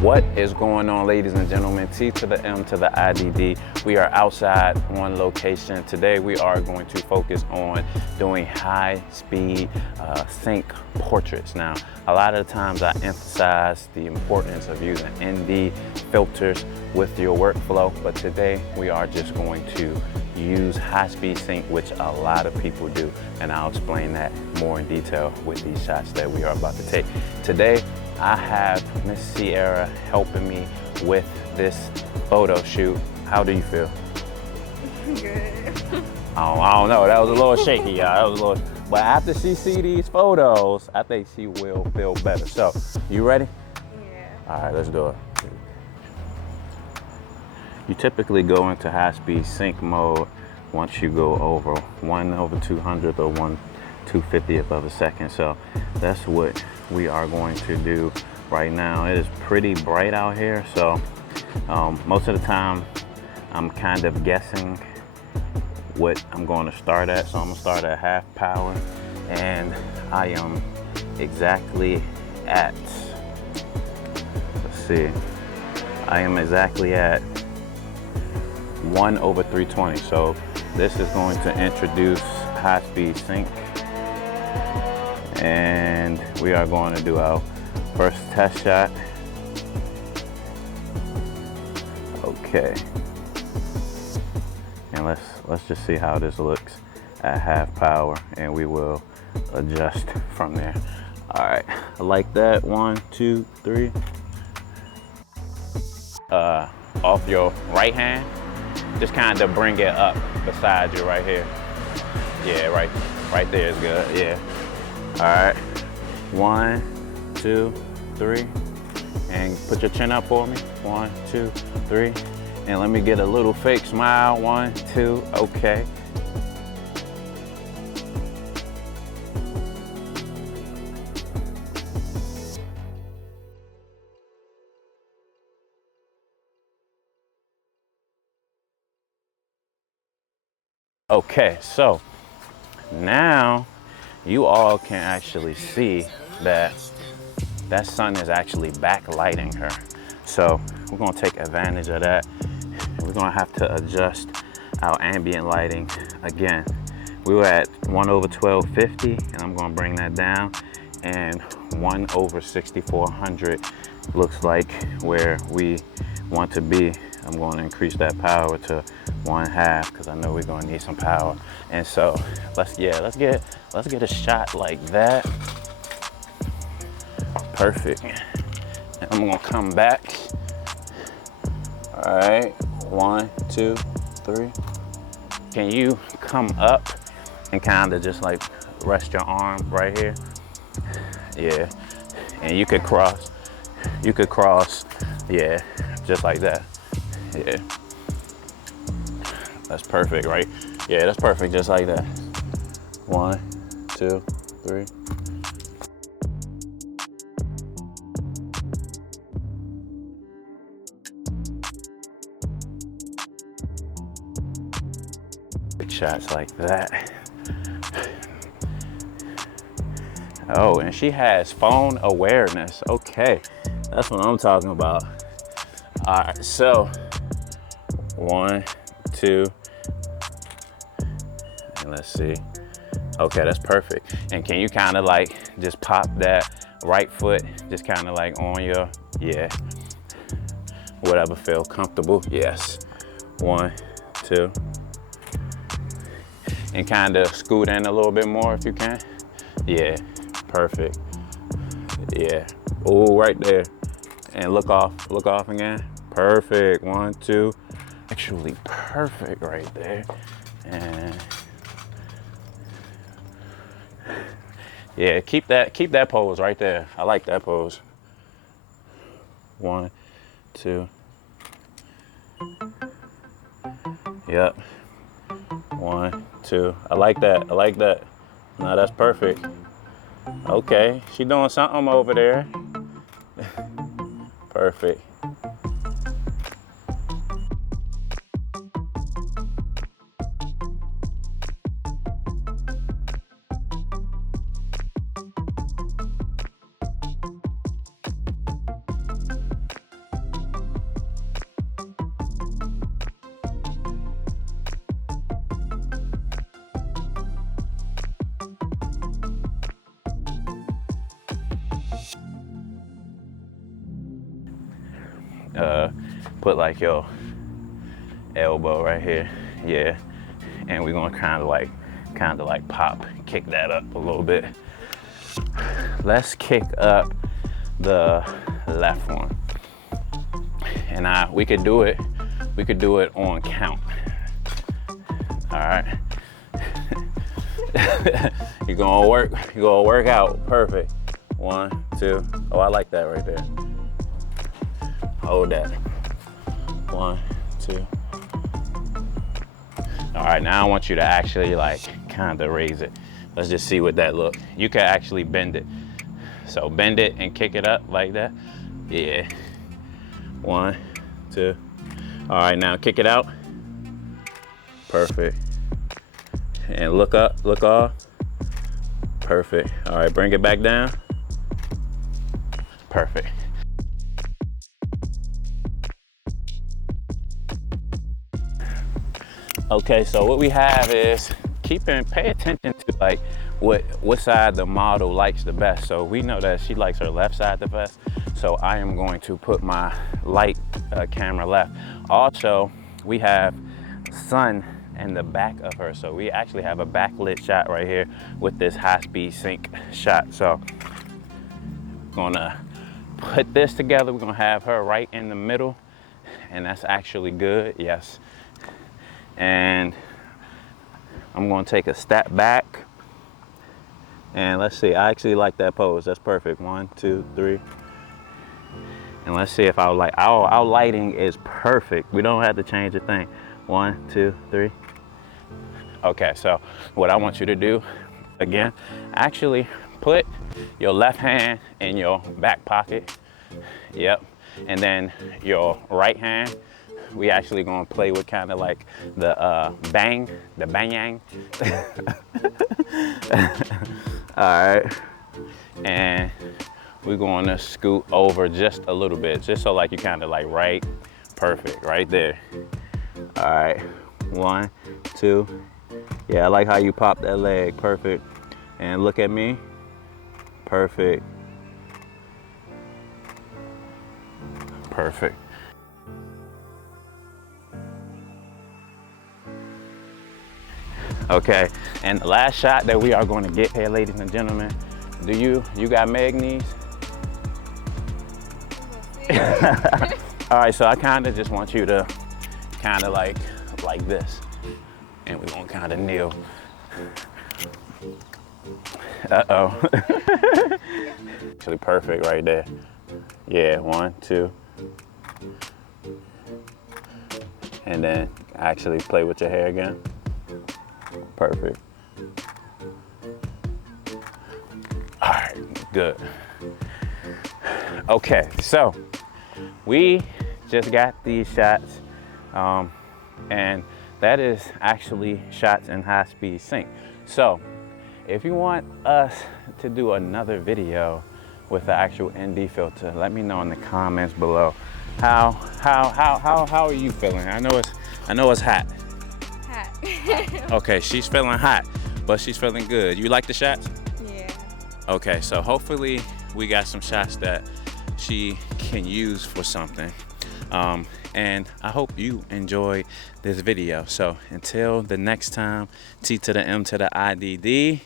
What is going on, ladies and gentlemen? T to the M to the IDD. We are outside on location. Today we are going to focus on doing high-speed sync portraits. Now, a lot of the times I emphasize the importance of using ND filters with your workflow, but today we are just going to use high-speed sync, which a lot of people do, and I'll explain that more in detail with these shots that we are about to take. Today, I have Miss Sierra helping me with this photo shoot. How do you feel? Good. I don't know, that was a little shaky, y'all. That was a little, but after she see these photos, I think she will feel better. So, you ready? Yeah. All right, let's do it. You typically go into high-speed sync mode once you go over 1/200th or 1/250th of a second. So that's what we are going to do right now. It is pretty bright out here, so most of the time I'm kind of guessing what I'm going to start at. So I'm gonna start at half power, and I am exactly at, let's see, I am exactly at 1/320. So this is going to introduce high-speed sync, and we are going to do our first test shot. Okay, and let's just see how this looks at half power, and we will adjust from there. All right, I like that. 1, 2, 3. Off your right hand, just kind of bring it up beside you right here. Yeah, right there is good. Yeah. All right. 1, 2, 3, and put your chin up for me. 1, 2, 3, and let me get a little fake smile. 1, 2. Okay. Okay, so now you all can actually see that that sun is actually backlighting her. So we're gonna take advantage of that. We're gonna have to adjust our ambient lighting again. We were at 1/1250, and I'm gonna bring that down, and 1/6400 looks like where we want to be. I'm going to increase that power to 1/2 because I know we're going to need some power. And so let's get a shot like that. Perfect. And I'm gonna come back. All right, 1, 2, 3. Can you come up and kind of just like rest your arm right here? Yeah, and you could cross, yeah, just like that. Yeah, that's perfect, right? Yeah, that's perfect, just like that. 1, 2, 3. Big shots like that. Oh, and she has phone awareness. Okay, that's what I'm talking about. All right, so 1, 2, and let's see. Okay, that's perfect. And can you kind of like just pop that right foot, just kind of like on your, yeah, whatever feel comfortable. Yes. 1, 2, and kind of scoot in a little bit more if you can. Yeah, perfect. Yeah. Oh, right there. And look off again. Perfect. 1, 2. Actually perfect right there. And yeah, keep that pose right there. I like that pose. 1, 2. Yep. 1, 2. I like that. No, that's perfect. Okay, she doing something over there. Perfect. put like your elbow right here, yeah. And we're gonna kind of like pop, kick that up a little bit. Let's kick up the left one. And we could do it on count. All right. You're gonna work out, perfect. 1, 2, oh, I like that right there. Hold that. 1, 2. All right, now I want you to actually like kind of raise it. Let's just see what that look. You can actually bend it. So bend it and kick it up like that. Yeah. 1, 2. All right, now kick it out. Perfect. And look up, look off. Perfect. All right, bring it back down. Perfect. Okay, so what we have is pay attention to like what side the model likes the best. So we know that she likes her left side the best. So I am going to put my light camera left. Also, we have sun in the back of her. So we actually have a backlit shot right here with this high-speed sync shot. So gonna put this together. We're gonna have her right in the middle, and that's actually good, yes. And I'm gonna take a step back, and let's see, I actually like that pose. That's perfect. 1, 2, 3. And let's see if our lighting is perfect. We don't have to change a thing. 1, 2, 3. Okay, so what I want you to do, again, actually put your left hand in your back pocket. Yep. And then your right hand, we actually gonna play with kind of like the bang yang. All right. And we're gonna scoot over just a little bit, just so like you kind of like right, perfect, right there. All right, 1, 2. Yeah, I like how you pop that leg, perfect. And look at me, perfect. Perfect. Okay, and the last shot that we are going to get here, ladies and gentlemen, you got Magnes? All right, so I kind of just want you to kind of like this, and we're gonna kind of kneel. Uh-oh. Actually perfect right there. Yeah, 1, 2. And then actually play with your hair again. Perfect. All right, good. Okay, so we just got these shots, and that is actually shots in high-speed sync. So if you want us to do another video with the actual ND filter, let me know in the comments below. How are you feeling? I know it's hot. Hot. Okay, she's feeling hot, but she's feeling good. You like the shots? Yeah. Okay, so hopefully we got some shots that she can use for something. And I hope you enjoyed this video. So until the next time, T to the M to the IDD.